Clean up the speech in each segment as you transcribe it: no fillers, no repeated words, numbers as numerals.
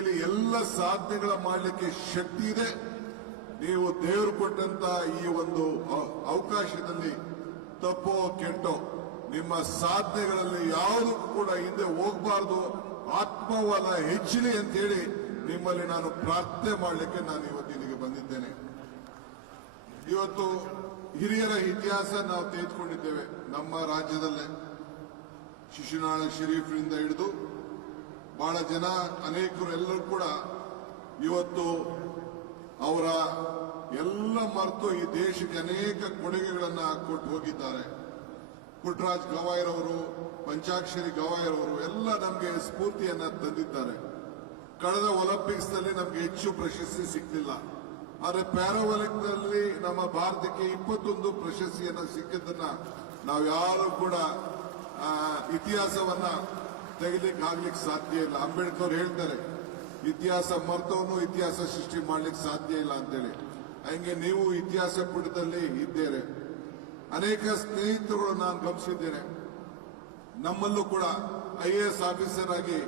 ಕೈಲಿ ಎಲ್ಲ ಸಾಧನೆಗಳ ಮಾಡಲಿಕ್ಕೆ ಶಕ್ತಿ ಇದೆ. ನೀವು ದೇವರು ಕೊಟ್ಟಂತ ಈ ಒಂದು ಅವಕಾಶದಲ್ಲಿ ತಪ್ಪೋ ಕೆಟ್ಟೋ ನಿಮ್ಮ ಸಾಧನೆಗಳಲ್ಲಿ ಯಾವುದಕ್ಕೂ ಕೂಡ ಹಿಂದೆ ಹೋಗಬಾರದು, ಆತ್ಮಬಲ ಹೆಚ್ಚಲಿ ಅಂತೇಳಿ ನಿಮ್ಮಲ್ಲಿ ನಾನು ಪ್ರಾರ್ಥನೆ ಮಾಡಲಿಕ್ಕೆ ನಾನು ಇವತ್ತು ಇಲ್ಲಿಗೆ ಬಂದಿದ್ದೇನೆ. ಇವತ್ತು ಹಿರಿಯರ ಇತಿಹಾಸ ನಾವು ತೆಗೆದುಕೊಂಡಿದ್ದೇವೆ. ನಮ್ಮ ರಾಜ್ಯದಲ್ಲೇ ಶಿಶುನಾಳ ಶರೀಫ್ರಿಂದ ಹಿಡಿದು ಬಹಳ ಜನ ಅನೇಕರು ಎಲ್ಲರೂ ಕೂಡ ಇವತ್ತು ಅವರ ಎಲ್ಲ ಮರೆತು ಈ ದೇಶಕ್ಕೆ ಅನೇಕ ಕೊಡುಗೆಗಳನ್ನು ಕೊಟ್ಟು ಹೋಗಿದ್ದಾರೆ. ಪುಟ್ಟರಾಜ್ ಗವಾಯಿರವರು, ಪಂಚಾಕ್ಷರಿ ಗವಾಯಿರವರು ಎಲ್ಲ ನಮಗೆ ಸ್ಫೂರ್ತಿಯನ್ನ ತಂದಿದ್ದಾರೆ. ಕಳೆದ ಒಲಿಂಪಿಕ್ಸ್ ನಲ್ಲಿ ನಮಗೆ ಹೆಚ್ಚು ಪ್ರಶಸ್ತಿ ಸಿಕ್ಕಿಲ್ಲ, ಆದರೆ ಪ್ಯಾರಾಒಲಿಂಪಿಕ್ನಲ್ಲಿ ನಮ್ಮ ಭಾರತಕ್ಕೆ 21 ಪ್ರಶಸ್ತಿಯನ್ನ ಸಿಕ್ಕಿದ್ದನ್ನ ನಾವು ಯಾರು ಕೂಡ ಇತಿಹಾಸವನ್ನ ತೆಗಿಲಿಕ್ಕೆ ಆಗ್ಲಿಕ್ಕೆ ಸಾಧ್ಯ ಇಲ್ಲ. ಅಂಬೇಡ್ಕರ್ ಹೇಳ್ತಾರೆ, ಇತಿಹಾಸ ಮರ್ತವನು ಇತಿಹಾಸ ಸೃಷ್ಟಿ ಮಾಡ್ಲಿಕ್ಕೆ ಸಾಧ್ಯ ಇಲ್ಲ ಅಂತೇಳಿ. ಹಂಗೆ ನೀವು ಇತಿಹಾಸ ಪುಟದಲ್ಲಿ ಇದ್ದೇನೆ. ಅನೇಕ ಸ್ನೇಹಿತರುಗಳು ನಾನು ಗಮನಿಸಿದ್ದೇನೆ. ನಮ್ಮಲ್ಲೂ ಕೂಡ IAS ಆಫೀಸರ್ ಆಗಿ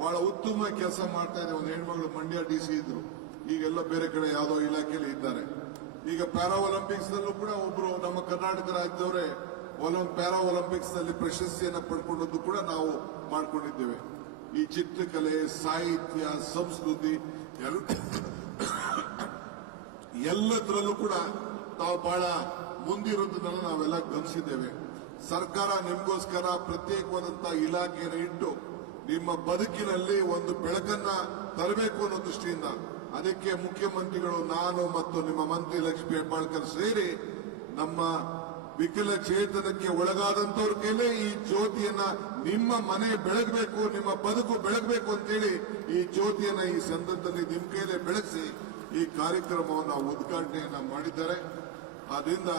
ಬಹಳ ಉತ್ತಮ ಕೆಲಸ ಮಾಡ್ತಾ ಇದೆ. ಒಂದು ಹೆಣ್ಮಗಳು ಮಂಡ್ಯ DC ಇದ್ರು, ಈಗೆಲ್ಲ ಬೇರೆ ಕಡೆ ಯಾವುದೋ ಇಲಾಖೆಯಲ್ಲಿ ಇದ್ದಾರೆ. ಈಗ ಪ್ಯಾರಾ ಒಲಿಂಪಿಕ್ಸ್ ನಲ್ಲೂ ಕೂಡ ಒಬ್ರು ನಮ್ಮ ಕರ್ನಾಟಕ ರಾಜ್ಯದವರೇ ಪ್ಯಾರಾ ಒಲಿಂಪಿಕ್ಸ್ ನಲ್ಲಿ ಪ್ರಶಸ್ತಿಯನ್ನು ಪಡ್ಕೊಂಡದ್ದು ಕೂಡ ನಾವು ಮಾಡಿಕೊಂಡಿದ್ದೇವೆ. ಈ ಚಿತ್ರಕಲೆ, ಸಾಹಿತ್ಯ, ಸಂಸ್ಕೃತಿ ಎಲ್ಲದರಲ್ಲೂ ಕೂಡ ತಾವು ಬಹಳ ಮುಂದಿರುವುದನ್ನು ನಾವೆಲ್ಲ ಗಮನಿಸಿದ್ದೇವೆ. ಸರ್ಕಾರ ನಿಮಗೋಸ್ಕರ ಪ್ರತ್ಯೇಕವಾದಂತಹ ಇಲಾಖೆಯನ್ನು ಇಟ್ಟು ನಿಮ್ಮ ಬದುಕಿನಲ್ಲಿ ಒಂದು ಬೆಳಕನ್ನ ತರಬೇಕು ಅನ್ನೋ ದೃಷ್ಟಿಯಿಂದ ಅದಕ್ಕೆ ಮುಖ್ಯಮಂತ್ರಿಗಳು, ನಾನು ಮತ್ತು ನಿಮ್ಮ ಮಂತ್ರಿ ಲಕ್ಷ್ಮೀ ಹೆಬ್ಬಾಳ್ಕರ್ ಸೇರಿ ನಮ್ಮ ವಿಕಲಚೇತನಕ್ಕೆ ಒಳಗಾದಂತವ್ರ ಕೈಲೇ ಈ ಜ್ಯೋತಿಯನ್ನ ನಿಮ್ಮ ಮನೆ ಬೆಳಗಬೇಕು, ನಿಮ್ಮ ಬದುಕು ಬೆಳಗಬೇಕು ಅಂತೇಳಿ ಈ ಜ್ಯೋತಿಯನ್ನ ಈ ಸಂದರ್ಭದಲ್ಲಿ ನಿಮ್ಮ ಕೈಲೇ ಬೆಳಗಿಸಿ ಈ ಕಾರ್ಯಕ್ರಮವನ್ನು ಉದ್ಘಾಟನೆಯನ್ನ ಮಾಡಿದ್ದಾರೆ. ಆದ್ರಿಂದ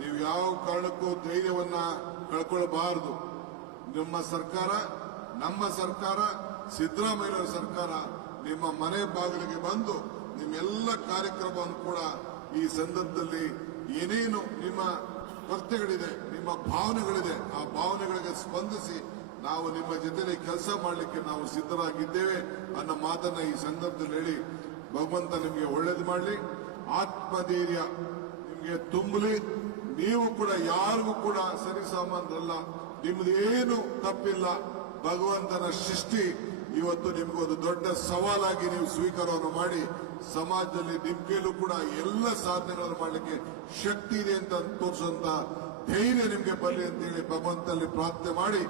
ನೀವು ಯಾವ ಕಾರಣಕ್ಕೂ ಧೈರ್ಯವನ್ನ ಕಳ್ಕೊಳ್ಬಾರದು. ನಮ್ಮ ಸರ್ಕಾರ ಸಿದ್ದರಾಮಯ್ಯ ಸರ್ಕಾರ ನಿಮ್ಮ ಮನೆ ಬಾಗಿಲಿಗೆ ಬಂದು ನಿಮ್ಮೆಲ್ಲ ಕಾರ್ಯಕ್ರಮವನ್ನು ಕೂಡ ಈ ಸಂದರ್ಭದಲ್ಲಿ ಏನೇನು ನಿಮ್ಮ ಕೊರತೆಗಳಿದೆ, ನಿಮ್ಮ ಭಾವನೆಗಳಿದೆ, ಆ ಭಾವನೆಗಳಿಗೆ ಸ್ಪಂದಿಸಿ ನಾವು ನಿಮ್ಮ ಜೊತೆಲಿ ಕೆಲಸ ಮಾಡಲಿಕ್ಕೆ ನಾವು ಸಿದ್ಧರಾಗಿದ್ದೇವೆ ಅನ್ನೋ ಮಾತನ್ನ ಈ ಸಂದರ್ಭದಲ್ಲಿ ಹೇಳಿ ಭಗವಂತ ನಿಮಗೆ ಒಳ್ಳೇದು ಮಾಡಲಿ, ಆತ್ಮಧೈರ್ಯ ನಿಮಗೆ ತುಂಬಲಿ. ನೀವು ಕೂಡ ಯಾರಿಗೂ ಕೂಡ ಸರಿಸಾಮಾನ್ಯರಲ್ಲ, ನಿಮ್ದೇನು ತಪ್ಪಿಲ್ಲ. ಭಗವಂತನ ಸೃಷ್ಟಿ ಇವತ್ತು ನಿಮಗೊಂದು ದೊಡ್ಡ ಸವಾಲಾಗಿ ನೀವು ಸ್ವೀಕಾರವನ್ನು ಮಾಡಿ ಸಮಾಜದಲ್ಲಿ ನಿಮ್ಮ ಕೈಲೂ ಕೂಡ ಎಲ್ಲ ಸಾಧನೆಗಳನ್ನು ಮಾಡಲಿಕ್ಕೆ ಶಕ್ತಿ ಇದೆ ಅಂತ ತೋರಿಸುವಂತ ಧೈರ್ಯ ನಿಮಗೆ ಬರಲಿ ಅಂತೇಳಿ ಭಗವಂತನಲ್ಲಿ ಪ್ರಾರ್ಥನೆ ಮಾಡಿ